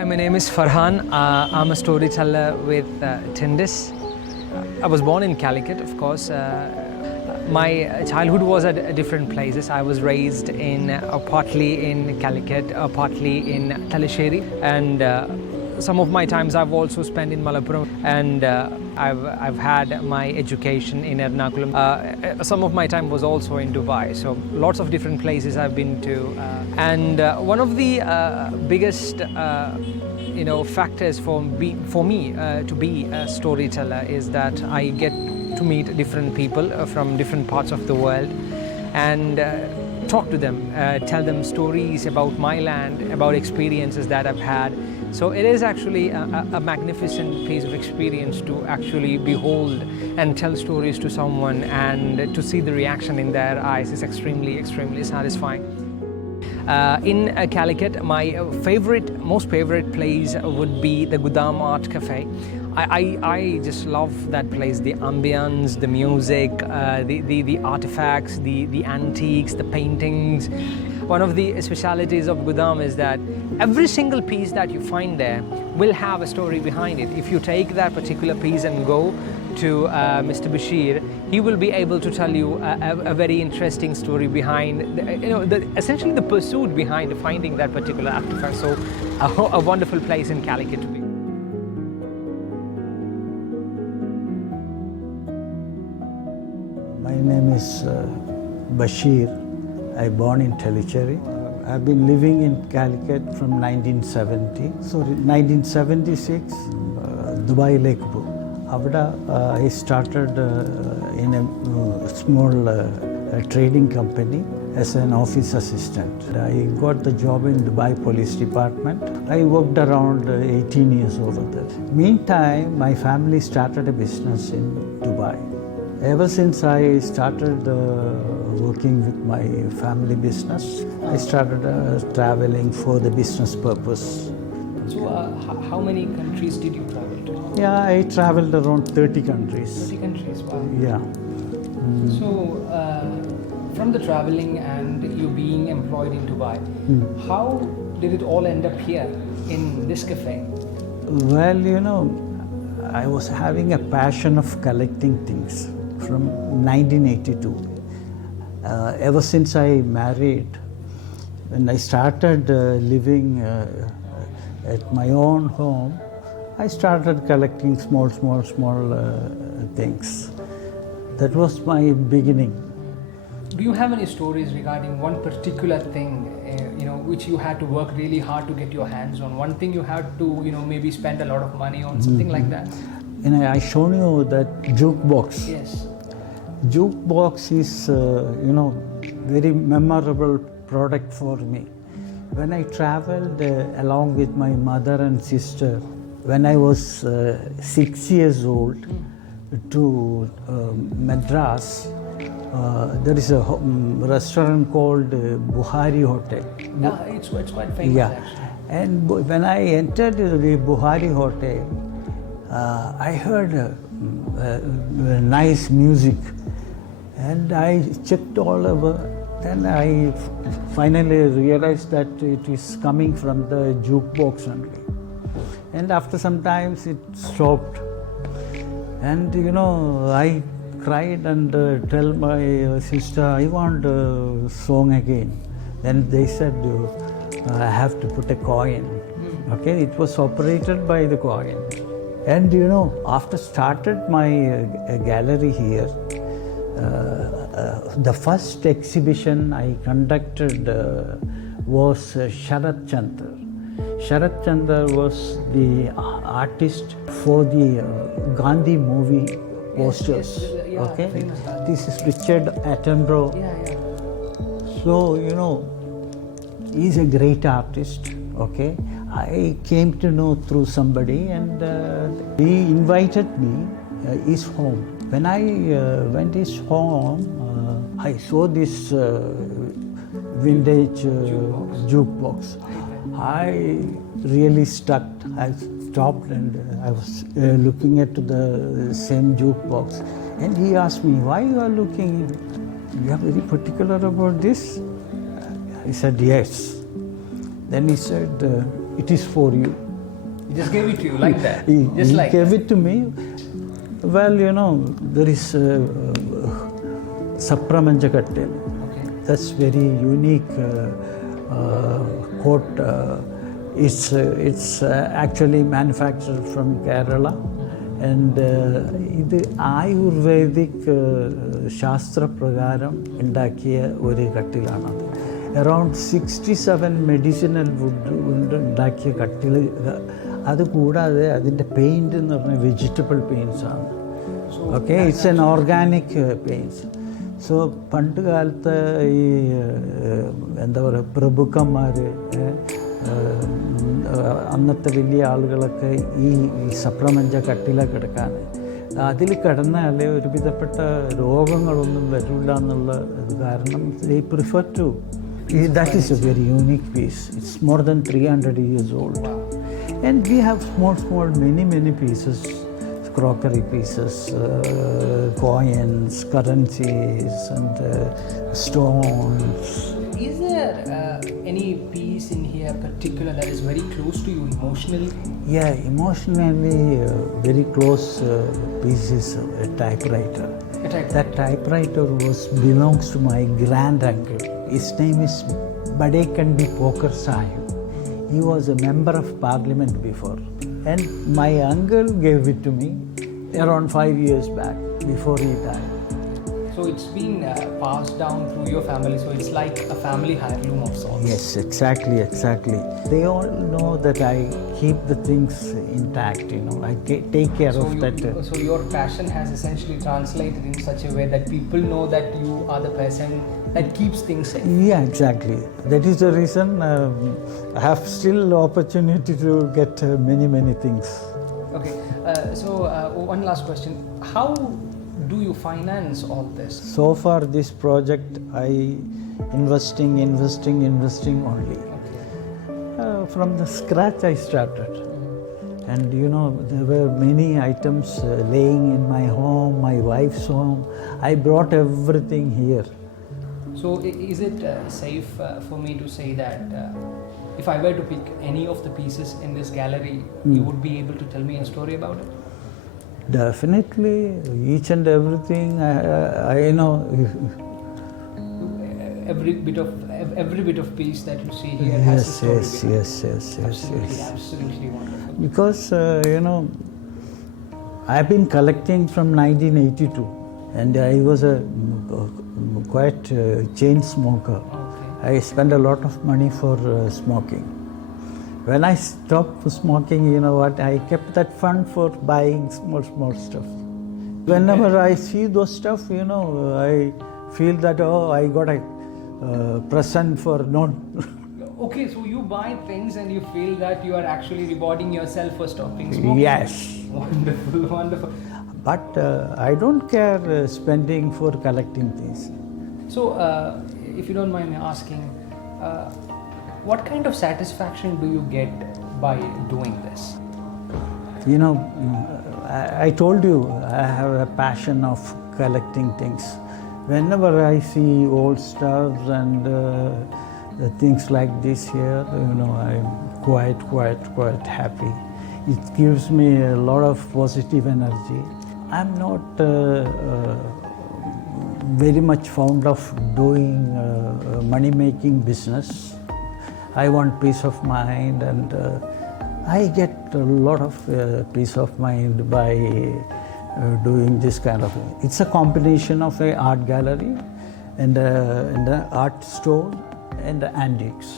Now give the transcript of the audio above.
Hi, my name is Farhan. I'm a storyteller with Tyndis. I was born in Calicut, of course. My childhood was at different places. I was raised in partly in Calicut, partly in Talasheri, and some of my times I've also spent in Malappuram, and I've had my education in Ernakulam. Some of my time was also in Dubai, so lots of different places I've been to. And one of the biggest factors for me to be a storyteller is that I get to meet different people from different parts of the world and talk to them, tell them stories about my land, about experiences that I've had. So it is actually a magnificent piece of experience to actually behold and tell stories to someone, and to see the reaction in their eyes is extremely, extremely satisfying. In Calicut, my most favorite place would be the Gudham Art Cafe. I just love that place, the ambience, the music, the artifacts, the antiques, the paintings. One of the specialities of Gudham is that every single piece that you find there will have a story behind it. If you take that particular piece and go to Mr.Basheer, he will be able to tell you a very interesting story behind, essentially the pursuit behind finding that particular artifact. So a wonderful place in Calicut to be. My name is Basheer. I born in Talacheri. I've been living in Calicut from 1976, Dubai Lakepur. After I started in a small trading company as an office assistant. I got the job in Dubai Police Department. I worked around 18 years over there. Meantime, my family started a business in Dubai. Ever since I started working with my family business, I started traveling for the business purpose. So how many countries did you travel to? Yeah, I traveled around 30 countries. 30 countries, wow. Yeah. So from the traveling and you being employed in Dubai, how did it all end up here in this cafe? Well, I was having a passion of collecting things from 1982. Ever since I married, when I started living at my own home, I started collecting small things. That was my beginning. Do you have any stories regarding one particular thing, which you had to work really hard to get your hands on? One thing you had to, maybe spend a lot of money on, something like that? I shown you that jukebox. Yes. Jukebox is, very memorable product for me. When I traveled along with my mother and sister, when I was 6 years old, to Madras, there is a restaurant called Buhari Hotel. Yeah, it's quite famous actually. And when I entered the Buhari Hotel, I heard nice music, and I checked all over. Then I finally realized that it is coming from the jukebox only. And after some time it stopped. And I cried and tell my sister, I want a song again. Then they said, I have to put a coin. Okay, it was operated by the coin. And after started my gallery here, the first exhibition I conducted was Sharat Chandra. Sharat Chandra was the artist for the Gandhi movie posters. Yes, yeah, okay, famous. This is Richard Attenborough. Yeah. So he's a great artist. Okay, I came to know through somebody, and he invited me his home. When I went his home, I saw this vintage jukebox. I really stuck. I stopped and I was looking at the same jukebox. And he asked me, why you are looking? You are very particular about this? I said, yes. Then he said, it is for you. He just gave it to you like that? He gave it to me. Well, there is Sapramanja. That's very unique coat. It's actually manufactured from Kerala, and ഇത് ayurvedic ശാസ്ത്രപ്രകാരം ഉണ്ടാക്കിയ ഒരു കട്ടിലാണത്. Around 67 medicinal would കൊണ്ട് ഉണ്ടാക്കിയ കട്ടിൽ. അതുകൂടാതെ അതിൻ്റെ paint എന്ന് പറഞ്ഞാൽ വെജിറ്റബിൾ പെയിൻറ്റ്സ് ആണ്. Okay, it's an organic paints. So പണ്ട് കാലത്ത് ഈ എന്താ പറയുക, പ്രഭുക്കന്മാർ, അന്നത്തെ വലിയ ആളുകളൊക്കെ ഈ സപ്രമഞ്ച കട്ടില കിടക്കാൻ, അതിൽ കിടന്നാൽ ഒരുവിധപ്പെട്ട രോഗങ്ങളൊന്നും വരില്ല എന്നുള്ള കാരണം they prefer to. That is a very unique piece. It's more than 300 years old. And we have small, many pieces. Crockery pieces, coins, currencies, and stones. Is there any piece in here particular that is very close to you emotionally? Yeah, emotionally very close piece is a typewriter. That typewriter belongs to my grand uncle. His name is Badekandi Poker Sahib. He was a member of parliament before. And my uncle gave it to me around 5 years back before he died. So it's been passed down through your family, so it's like a family heirloom of sorts. Yes, exactly. They all know that I keep the things intact, I take care of that. So your passion has essentially translated in such a way that people know that you are the person that keeps things safe. Yeah, exactly. That is the reason I have still opportunity to get many things. Okay, so one last question. How do you finance all this? So far this project I investing only. Okay. From the scratch I started. And there were many items laying in my home, my wife's home. I brought everything here. So is it safe for me to say that if I were to pick any of the pieces in this gallery, you would be able to tell me a story about it? Definitely, each and everything. I know. Every bit of piece that you see here has a story. Yes. Absolutely wonderful. Because I've been collecting from 1982, and I was a quite chain smoker. Okay. I spent a lot of money for smoking. When I stopped smoking, I kept that fund for buying small stuff. Whenever I see those stuff, I feel that, I got a present for non. Okay, so you buy things and you feel that you are actually rewarding yourself for stopping smoking. Yes. Wonderful. But I don't care spending for collecting things. So, if you don't mind me asking, what kind of satisfaction do you get by doing this? I told you I have a passion of collecting things. Whenever I see old stuff and things like this here, I'm quite happy. It gives me a lot of positive energy. I'm not very much fond of doing money-making business. I want peace of mind, and I get a lot of peace of mind by doing this kind of. It's a combination of an art gallery and an art store and antiques.